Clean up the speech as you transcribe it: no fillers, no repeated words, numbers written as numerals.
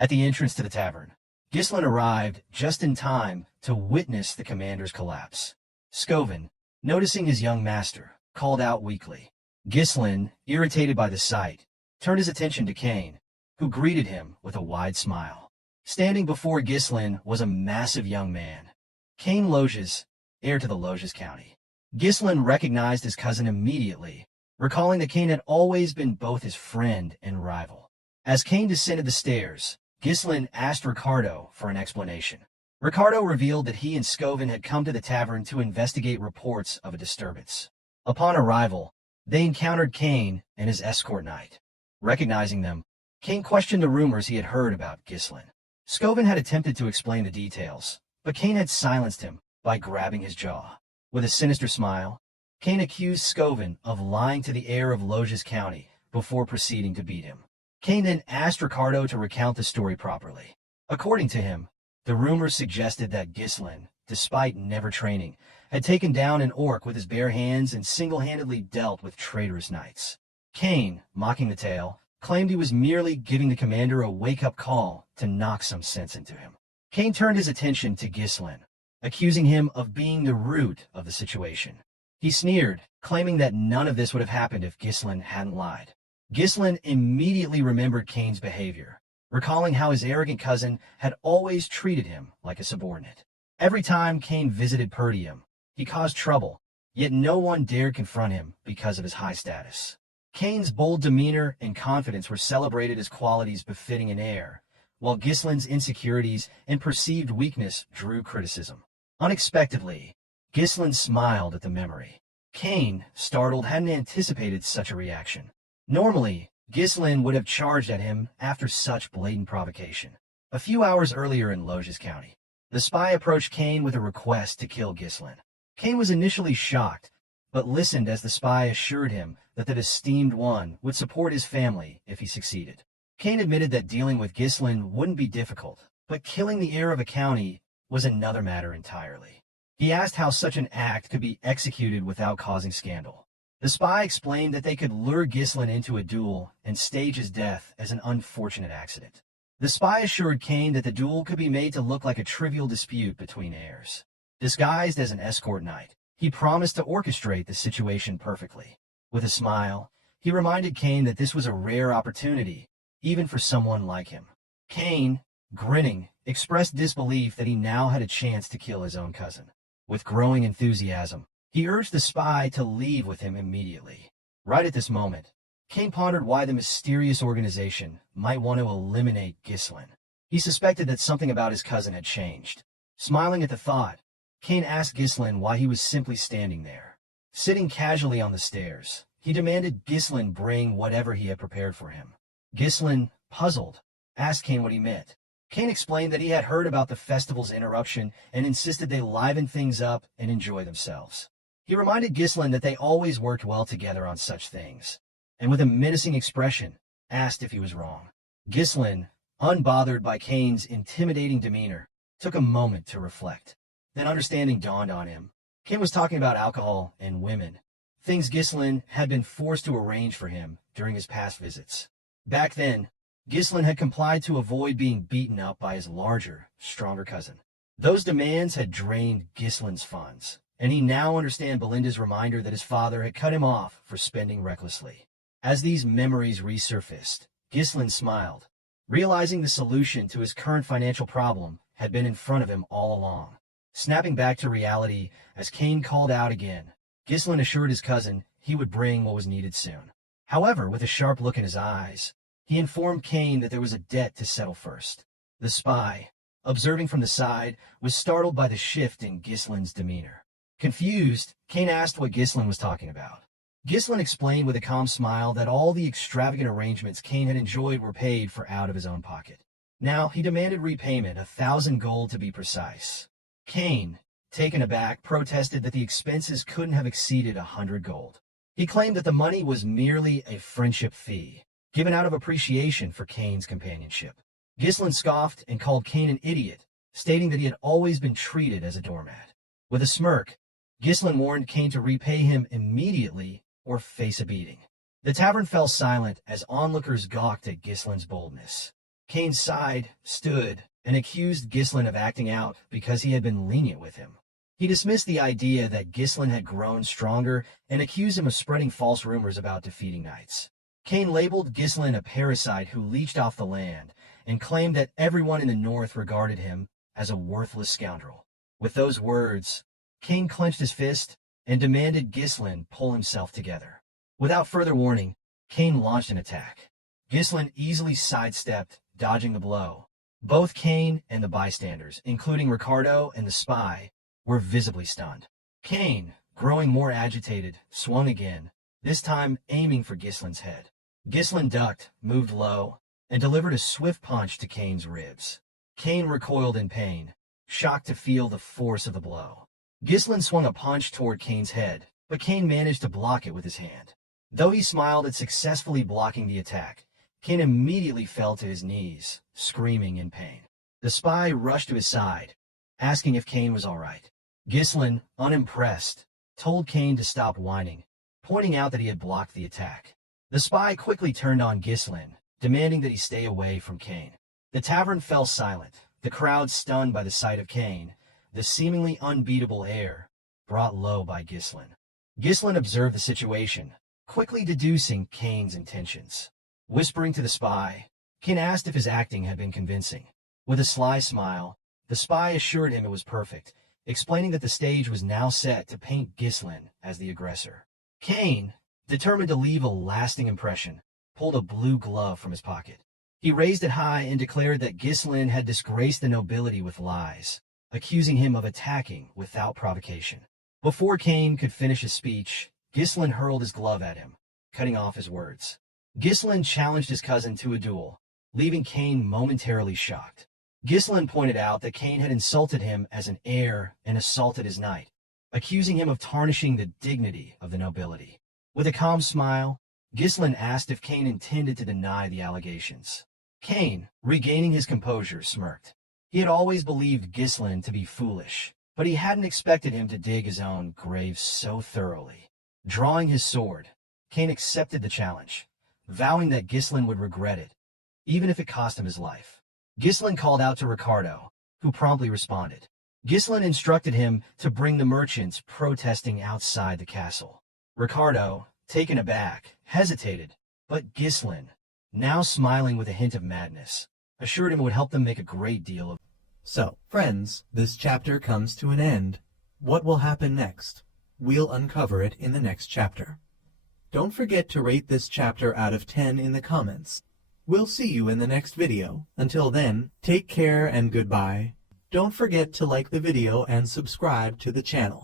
At the entrance to the tavern, Ghislain arrived just in time to witness the commander's collapse. Scovin, noticing his young master, called out weakly. Ghislain, irritated by the sight, turned his attention to Kane, who greeted him with a wide smile. Standing before Ghislain was a massive young man, Kane Loges, heir to the Loges County. Ghislain recognized his cousin immediately, recalling that Kane had always been both his friend and rival. As Kane descended the stairs, Ghislain asked Ricardo for an explanation. Ricardo revealed that he and Scovin had come to the tavern to investigate reports of a disturbance. Upon arrival, they encountered Kane and his escort knight. Recognizing them, Kane questioned the rumors he had heard about Ghislain. Scovin had attempted to explain the details, but Kane had silenced him by grabbing his jaw. With a sinister smile, Kane accused Scovin of lying to the heir of Loges County before proceeding to beat him. Kane then asked Ricardo to recount the story properly. According to him, the rumors suggested that Ghislain, despite never training, had taken down an orc with his bare hands and single-handedly dealt with traitorous knights. Kane, mocking the tale, claimed he was merely giving the commander a wake-up call to knock some sense into him. Kane turned his attention to Ghislain, accusing him of being the root of the situation. He sneered, claiming that none of this would have happened if Ghislain hadn't lied. Ghislain immediately remembered Kane's behavior, recalling how his arrogant cousin had always treated him like a subordinate. Every time Kane visited Perdium, he caused trouble, yet no one dared confront him because of his high status. Kane's bold demeanor and confidence were celebrated as qualities befitting an heir, while Ghislain's insecurities and perceived weakness drew criticism. Unexpectedly, Ghislain smiled at the memory. Kane, startled, hadn't anticipated such a reaction. Normally, Ghislain would have charged at him after such blatant provocation. A few hours earlier in Loges County, the spy approached Kane with a request to kill Ghislain. Kane was initially shocked, but listened as the spy assured him that the esteemed one would support his family if he succeeded. Kane admitted that dealing with Ghislain wouldn't be difficult, but killing the heir of a county was another matter entirely. He asked how such an act could be executed without causing scandal. The spy explained that they could lure Ghislain into a duel and stage his death as an unfortunate accident. The spy assured Kane that the duel could be made to look like a trivial dispute between heirs. Disguised as an escort knight, he promised to orchestrate the situation perfectly. With a smile, he reminded Kane that this was a rare opportunity, even for someone like him. Kane, grinning, expressed disbelief that he now had a chance to kill his own cousin. With growing enthusiasm, he urged the spy to leave with him immediately. Right at this moment, Kane pondered why the mysterious organization might want to eliminate Ghislain. He suspected that something about his cousin had changed. Smiling at the thought, Kane asked Ghislain why he was simply standing there. Sitting casually on the stairs, he demanded Ghislain bring whatever he had prepared for him. Ghislain, puzzled, asked Kane what he meant. Kane explained that he had heard about the festival's interruption and insisted they liven things up and enjoy themselves. He reminded Ghislain that they always worked well together on such things, and with a menacing expression, asked if he was wrong. Ghislain, unbothered by Kane's intimidating demeanor, took a moment to reflect. Then understanding dawned on him. Kane was talking about alcohol and women, things Ghislain had been forced to arrange for him during his past visits. Back then, Ghislain had complied to avoid being beaten up by his larger, stronger cousin. Those demands had drained Ghislain's funds, and he now understood Belinda's reminder that his father had cut him off for spending recklessly. As these memories resurfaced, Ghislain smiled, realizing the solution to his current financial problem had been in front of him all along. Snapping back to reality as Kane called out again, Ghislain assured his cousin he would bring what was needed soon. However, with a sharp look in his eyes, he informed Kane that there was a debt to settle first. The spy, observing from the side, was startled by the shift in Ghislain's demeanor. Confused, Kane asked what Ghislain was talking about. Ghislain explained with a calm smile that all the extravagant arrangements Kane had enjoyed were paid for out of his own pocket. Now he demanded repayment, 1,000 gold to be precise. Kane, taken aback, protested that the expenses couldn't have exceeded 100 gold. He claimed that the money was merely a friendship fee, given out of appreciation for Kane's companionship. Ghislain scoffed and called Kane an idiot, stating that he had always been treated as a doormat. With a smirk, Ghislain warned Kane to repay him immediately or face a beating. The tavern fell silent as onlookers gawked at Ghislain's boldness. Cain sighed, stood, and accused Ghislain of acting out because he had been lenient with him. He dismissed the idea that Ghislain had grown stronger and accused him of spreading false rumors about defeating knights. Cain labeled Ghislain a parasite who leached off the land and claimed that everyone in the north regarded him as a worthless scoundrel. With those words, Cain clenched his fist and demanded Ghislain pull himself together. Without further warning, Cain launched an attack. Ghislain easily sidestepped, dodging the blow. Both Cain and the bystanders, including Ricardo and the spy, were visibly stunned. Cain, growing more agitated, swung again, this time aiming for Ghislain's head. Ghislain ducked, moved low, and delivered a swift punch to Cain's ribs. Cain recoiled in pain, shocked to feel the force of the blow. Ghislain swung a punch toward Cain's head, but Cain managed to block it with his hand. Though he smiled at successfully blocking the attack, Cain immediately fell to his knees, screaming in pain. The spy rushed to his side, asking if Cain was all right. Ghislain, unimpressed, told Cain to stop whining, pointing out that he had blocked the attack. The spy quickly turned on Ghislain, demanding that he stay away from Cain. The tavern fell silent, the crowd stunned by the sight of Cain, the seemingly unbeatable air, brought low by Ghislain. Ghislain observed the situation, quickly deducing Cain's intentions. Whispering to the spy, Cain asked if his acting had been convincing. With a sly smile, the spy assured him it was perfect, explaining that the stage was now set to paint Ghislain as the aggressor. Cain, determined to leave a lasting impression, pulled a blue glove from his pocket. He raised it high and declared that Ghislain had disgraced the nobility with lies, accusing him of attacking without provocation. Before Cain could finish his speech, Ghislain hurled his glove at him, cutting off his words. Ghislain challenged his cousin to a duel, leaving Cain momentarily shocked. Ghislain pointed out that Cain had insulted him as an heir and assaulted his knight, accusing him of tarnishing the dignity of the nobility. With a calm smile, Ghislain asked if Cain intended to deny the allegations. Cain, regaining his composure, smirked. He had always believed Ghislain to be foolish, but he hadn't expected him to dig his own grave so thoroughly. Drawing his sword, Cain accepted the challenge, vowing that Ghislain would regret it, even if it cost him his life. Ghislain called out to Ricardo, who promptly responded. Ghislain instructed him to bring the merchants protesting outside the castle. Ricardo, taken aback, hesitated, but Ghislain, now smiling with a hint of madness, assured him it would help them make a great deal of. So, friends, this chapter comes to an end. What will happen next? We'll uncover it in the next chapter. Don't forget to rate this chapter out of 10 in the comments. We'll see you in the next video. Until then, take care and goodbye. Don't forget to like the video and subscribe to the channel.